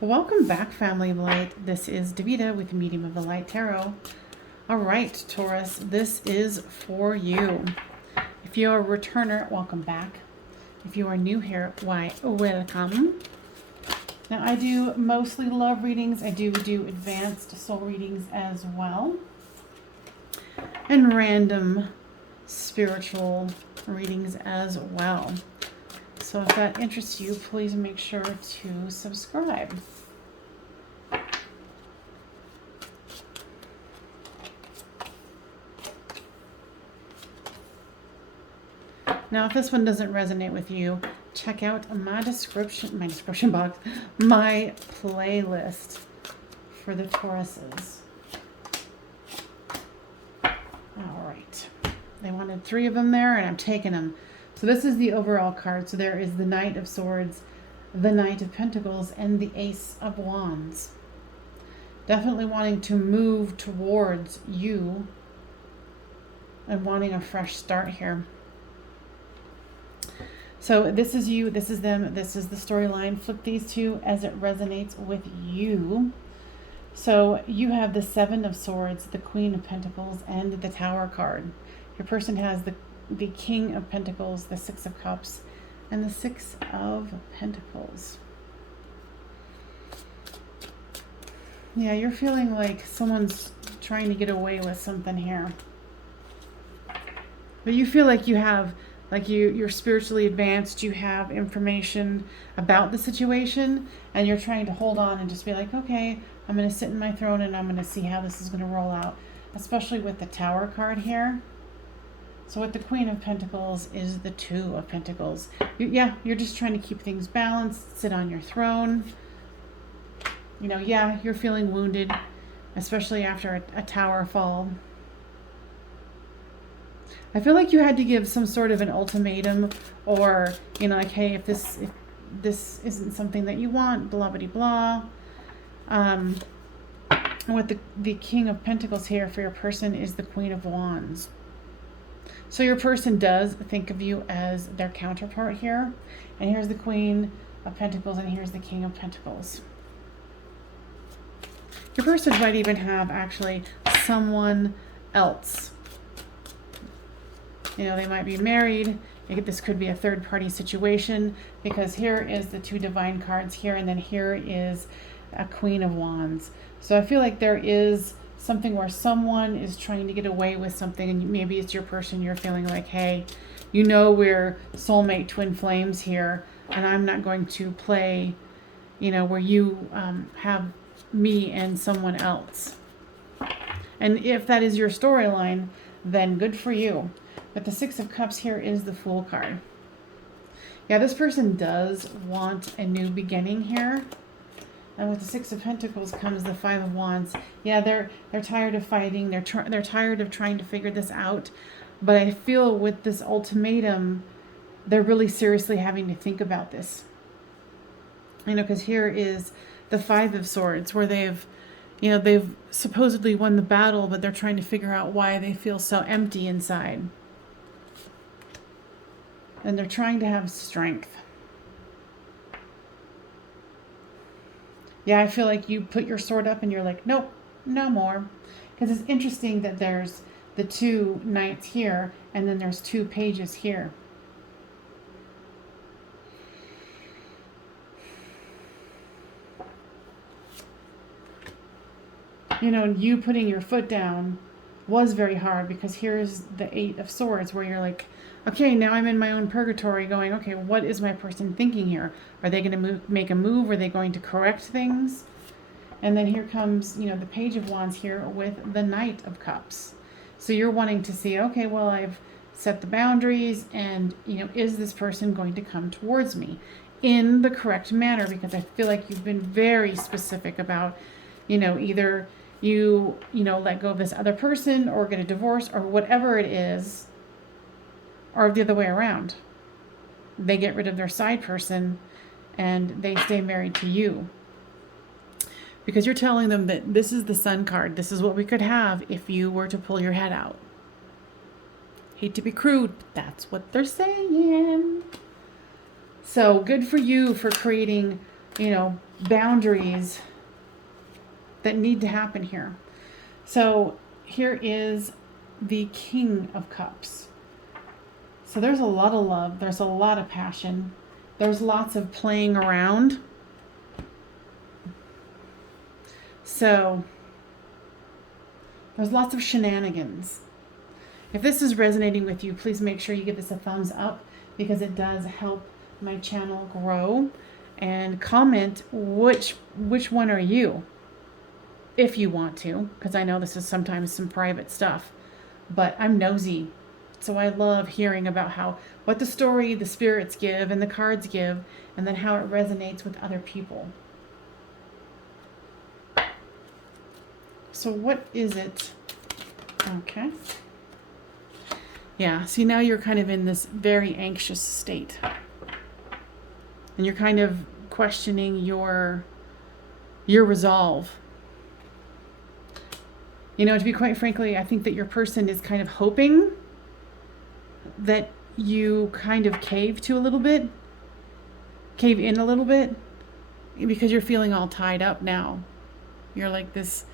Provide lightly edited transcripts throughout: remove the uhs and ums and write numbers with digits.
Welcome back, family of light. This is Davida with Medium of the Light Tarot. All right, Taurus, this is for you. If you're a returner, welcome back. If you are new here, why, welcome. Now, I do mostly love readings. I do advanced soul readings as well. And random spiritual readings as well. So if that interests you, please make sure to subscribe. Now, if this one doesn't resonate with you, check out my description box, my playlist for the Tauruses. All right. They wanted 3 of them there, and I'm taking them. So this is the overall card. So there is the Knight of Swords, the Knight of Pentacles, and the Ace of Wands. Definitely wanting to move towards you and wanting a fresh start here. So this is you, this is them, this is the storyline. Flip these two as it resonates with you. So you have the 7 of Swords, the Queen of Pentacles, and the Tower card. Your person has the King of Pentacles, the 6 of Cups, and the 6 of Pentacles. Yeah, you're feeling like someone's trying to get away with something here. But you feel like you have, like you're spiritually advanced, you have information about the situation, and you're trying to hold on and just be like, okay, I'm going to sit in my throne and I'm going to see how this is going to roll out, especially with the Tower card here. So with the Queen of Pentacles is the 2 of Pentacles. You're just trying to keep things balanced, sit on your throne. You know, yeah, you're feeling wounded, especially after a tower fall. I feel like you had to give some sort of an ultimatum, or, you know, like, hey, if this isn't something that you want, blah, blah, blah. With the King of Pentacles here for your person is the Queen of Wands. So your person does think of you as their counterpart here. And here's the Queen of Pentacles, and here's the King of Pentacles. Your person might even have actually someone else. You know, they might be married. This could be a third-party situation, because here is the 2 divine cards here, and then here is a Queen of Wands. So I feel like there is something where someone is trying to get away with something, and maybe it's your person. You're feeling like, hey, you know, we're soulmate twin flames here, and I'm not going to play, you know, where you have me and someone else. And if that is your storyline, then good for you. But the 6 of Cups here is the Fool card. Yeah, this person does want a new beginning here. And with the 6 of Pentacles comes the 5 of Wands. Yeah, they're tired of fighting. They're tired of trying to figure this out. But I feel with this ultimatum, they're really seriously having to think about this. You know, because here is the 5 of Swords, where they've supposedly won the battle, but they're trying to figure out why they feel so empty inside. And they're trying to have strength. Yeah, I feel like you put your sword up and you're like, nope, no more. Because it's interesting that there's the 2 knights here, and then there's 2 pages here. You know, you putting your foot down was very hard, because here's the 8 of Swords, where you're like, okay, now I'm in my own purgatory going, okay, what is my person thinking here? Are they going to make a move? Are they going to correct things? And then here comes, you know, the Page of Wands here with the Knight of Cups. So you're wanting to see, okay, well, I've set the boundaries, and, you know, is this person going to come towards me in the correct manner? Because I feel like you've been very specific about, you know, either you let go of this other person, or get a divorce, or whatever it is, or the other way around. They get rid of their side person and they stay married to you. Because you're telling them that this is the Sun card. This is what we could have if you were to pull your head out. Hate to be crude, but that's what they're saying. So good for you for creating, you know, boundaries that need to happen here. So here is the King of Cups. So there's a lot of love. There's a lot of passion. There's lots of playing around. So there's lots of shenanigans. If this is resonating with you, please make sure you give this a thumbs up, because it does help my channel grow. And comment which one are you, if you want to, because I know this is sometimes some private stuff, but I'm nosy. So I love hearing about what the story the spirits give and the cards give, and then how it resonates with other people. So what is it? Okay. Yeah, see, now you're kind of in this very anxious state. And you're kind of questioning your resolve. You know, to be quite frankly, I think that your person is kind of hoping that you kind of cave in a little bit, because you're feeling all tied up now. You're like this,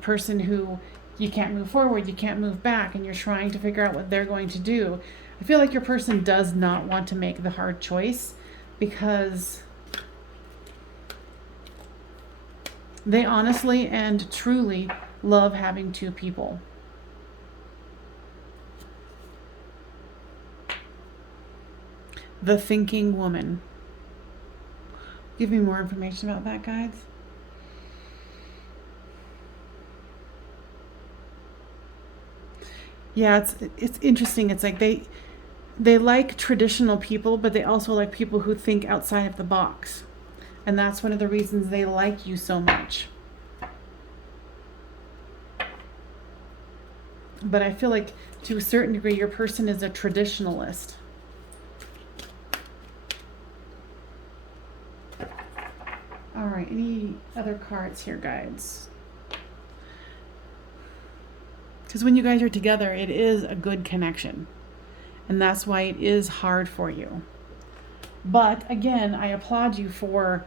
person who you can't move forward, you can't move back, and you're trying to figure out what they're going to do. I feel like your person does not want to make the hard choice, because they honestly and truly love having two people. The thinking woman. Give me more information about that, guys. Yeah, it's interesting. It's like they like traditional people, but they also like people who think outside of the box. And that's one of the reasons they like you so much. But I feel like to a certain degree, your person is a traditionalist. All right, any other cards here, guys? Because when you guys are together, it is a good connection. And that's why it is hard for you. But again, I applaud you for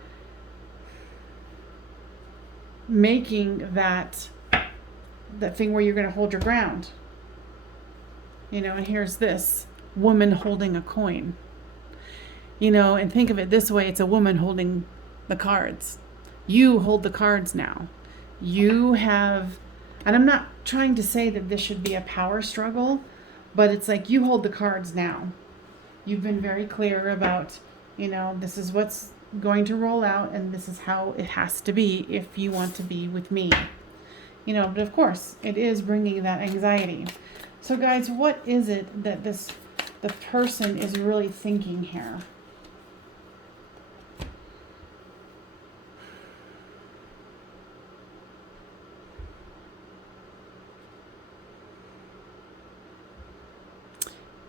making that thing where you're going to hold your ground. And here's this woman holding a coin. And think of it this way, it's a woman holding the cards. You hold the cards now. You have, and I'm not trying to say that this should be a power struggle, but it's like you hold the cards now. You've been very clear about, this is what's going to roll out, and this is how it has to be if you want to be with me. But of course, it is bringing that anxiety. So guys, what is it that the person is really thinking here?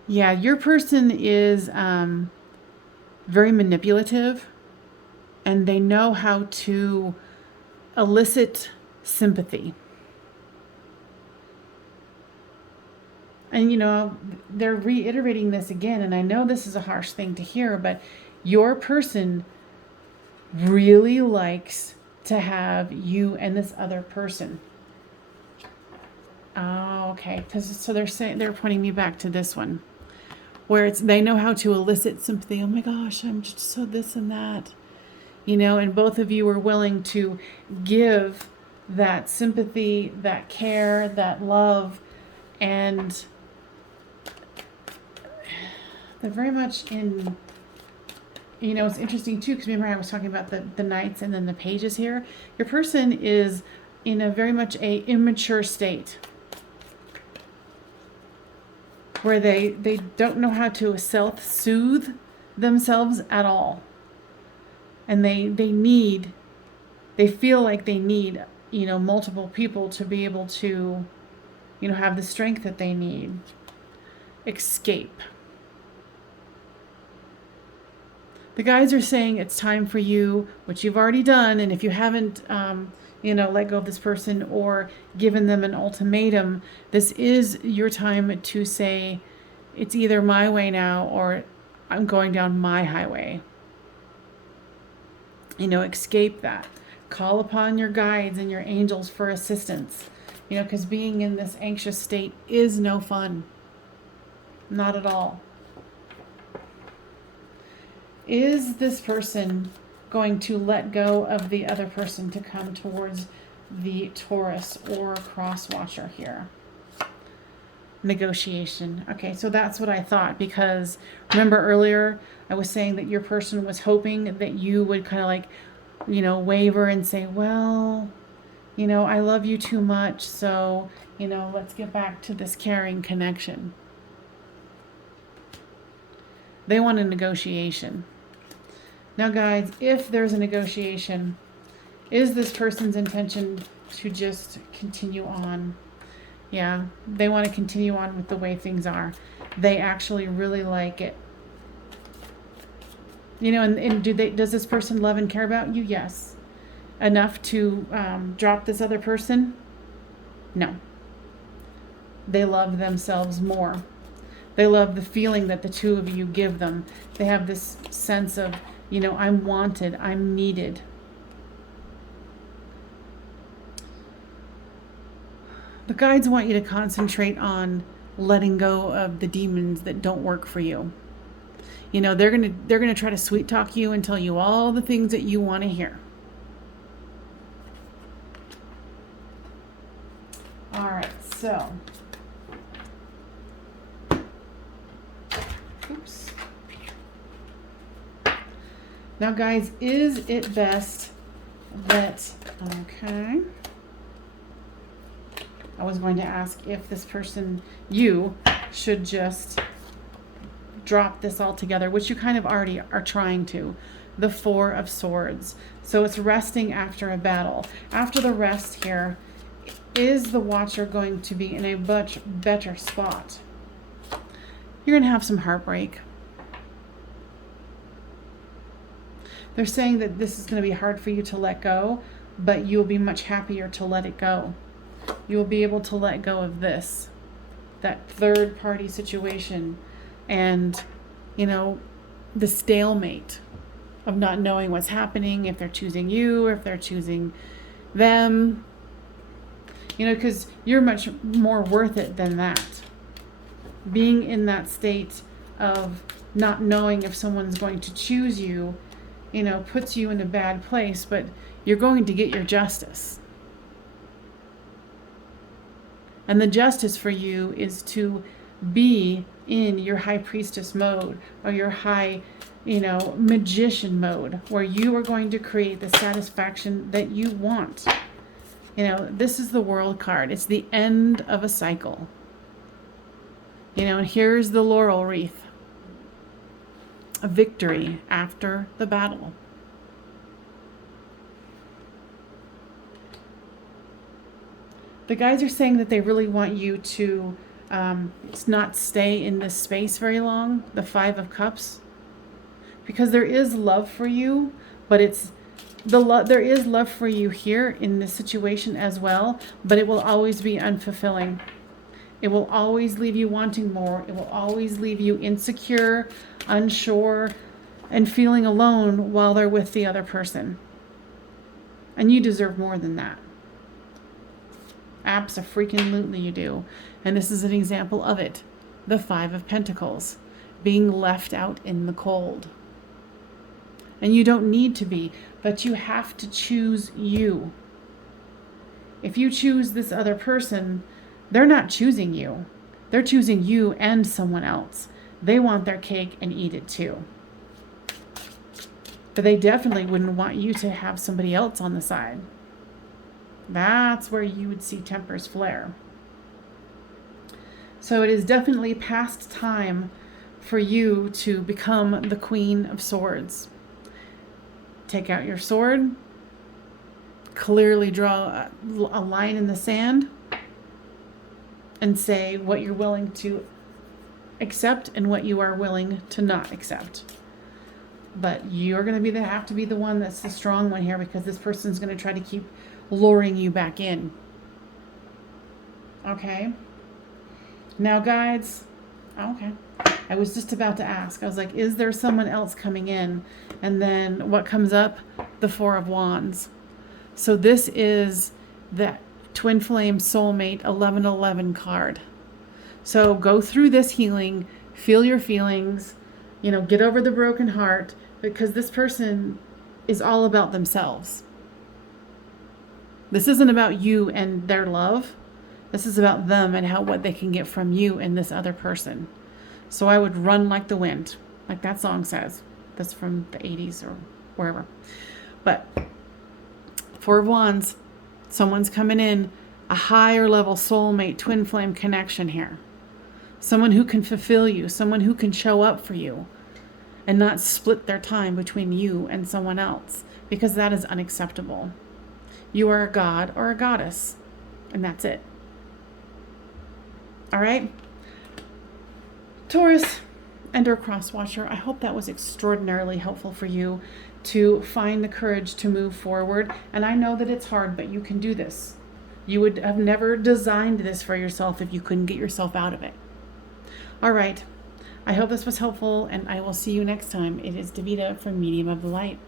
Yeah, your person is very manipulative, and they know how to elicit sympathy. And they're reiterating this again, and I know this is a harsh thing to hear, but your person really likes to have you and this other person. Oh, okay. So they're pointing me back to this one, where they know how to elicit sympathy. Oh my gosh, I'm just so this and that, and both of you are willing to give that sympathy, that care, that love, and they're very much in, it's interesting too, because remember I was talking about the knights and then the pages here. Your person is in a very much a immature state, where they don't know how to self-soothe themselves at all. And they feel like they need, multiple people to be able to, have the strength that they need. Escape. The guides are saying it's time for you, which you've already done, and if you haven't, let go of this person or given them an ultimatum, this is your time to say, it's either my way now or I'm going down my highway. escape that. Call upon your guides and your angels for assistance, because being in this anxious state is no fun. Not at all. Is this person going to let go of the other person to come towards the Taurus or cross watcher here? Negotiation. Okay, so that's what I thought, because remember earlier I was saying that your person was hoping that you would kind of like, waver and say, well, I love you too much, so, let's get back to this caring connection. They want a negotiation. Now, guys, if there's a negotiation, is this person's intention to just continue on? Yeah, they want to continue on with the way things are. They actually really like it. And does this person love and care about you? Yes. Enough to drop this other person? No. They love themselves more. They love the feeling that the two of you give them. They have this sense of, I'm wanted, I'm needed. The guides want you to concentrate on letting go of the demons that don't work for you. They're gonna try to sweet talk you and tell you all the things that you want to hear. All right, so. Oops. Now, guys, is it best that, okay. I was going to ask if this person, you, should just drop this all together, which you kind of already are trying to. The Four of Swords. So it's resting after a battle. After the rest here, is the Watcher going to be in a much better spot? You're going to have some heartbreak. They're saying that this is going to be hard for you to let go, but you'll be much happier to let it go. You'll be able to let go of this, that third party situation, and, the stalemate of not knowing what's happening, if they're choosing you or if they're choosing them, because you're much more worth it than that. Being in that state of not knowing if someone's going to choose you, puts you in a bad place, but you're going to get your justice. And the justice for you is to be in your high priestess mode or your high, magician mode, where you are going to create the satisfaction that you want. This is the World card. It's the end of a cycle. And here's the laurel wreath. A victory after the battle. The guys are saying that they really want you to not stay in this space very long, the Five of Cups, because there is love for you, but there is love for you here in this situation as well, but it will always be unfulfilling. It will always leave you wanting more. It will always leave you insecure, unsure, and feeling alone while they're with the other person. And you deserve more than that. Abso-freaking-lutely you do. And this is an example of it. The Five of Pentacles. Being left out in the cold. And you don't need to be, but you have to choose you. If you choose this other person, they're not choosing you. They're choosing you and someone else. They want their cake and eat it too. But they definitely wouldn't want you to have somebody else on the side. That's where you would see tempers flare. So it is definitely past time for you to become the Queen of Swords. Take out your sword. Clearly draw a line in the sand. And say what you're willing to accept and what you are willing to not accept. But you're going to have to be the one that's the strong one here, because this person's going to try to keep luring you back in. Okay? Now, guides, okay. I was just about to ask. I was like, is there someone else coming in? And then what comes up? The Four of Wands. So this is the twin flame soulmate 1111 card. So go through this healing, feel your feelings, get over the broken heart, because this person is all about themselves. This isn't about you and their love. This is about them and what they can get from you and this other person. So I would run like the wind, like that song says. That's from the 80s or wherever. But Four of Wands, someone's coming in, a higher level soulmate, twin flame connection here. Someone who can fulfill you, someone who can show up for you and not split their time between you and someone else, because that is unacceptable. You are a god or a goddess, and that's it. All right? Taurus and or cross watcher, I hope that was extraordinarily helpful for you to find the courage to move forward. And I know that it's hard, but you can do this. You would have never designed this for yourself if you couldn't get yourself out of it. All right. I hope this was helpful, and I will see you next time. It is Davida from Medium of the Light.